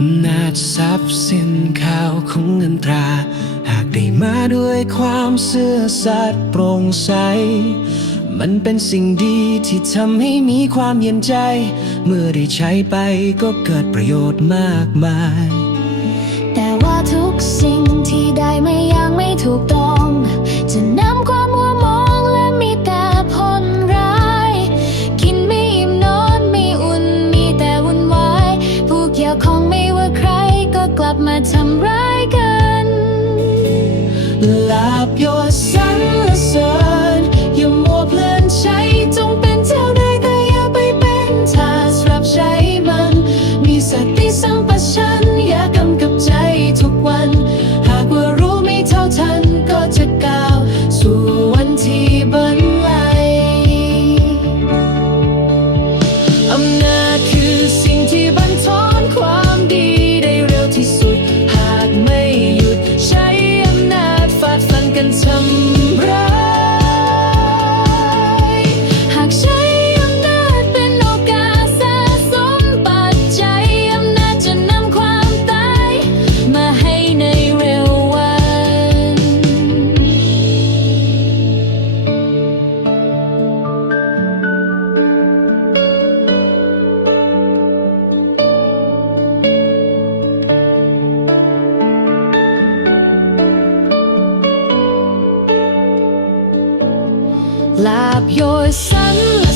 อำนาจทรัพย์สินข่าวของเงินตรา หากได้มาด้วยความเสื่อสัตย์โปร่งใส มันเป็นสิ่งดีที่ทำให้มีความเย็นใจ เมื่อได้ใช้ไปก็เกิดประโยชน์มากมาย แต่ว่าทุกสิ่งที่ได้ไม่ยังไม่ มาทำร้ายกันลาบโยชันละเสริญอย่ามัวเพลินใช้จงเป็นเจ้าได้แต่อย่าไปเป็นทาสรับใช้มัน มีสติสัมปชัญญะกำ ลาบโยยสันแ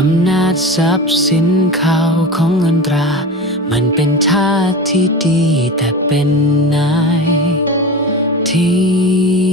อำนาจทรัพย์สินข่าวของเงินตรา มันเป็นท่าที่ดีแต่เป็นนายที่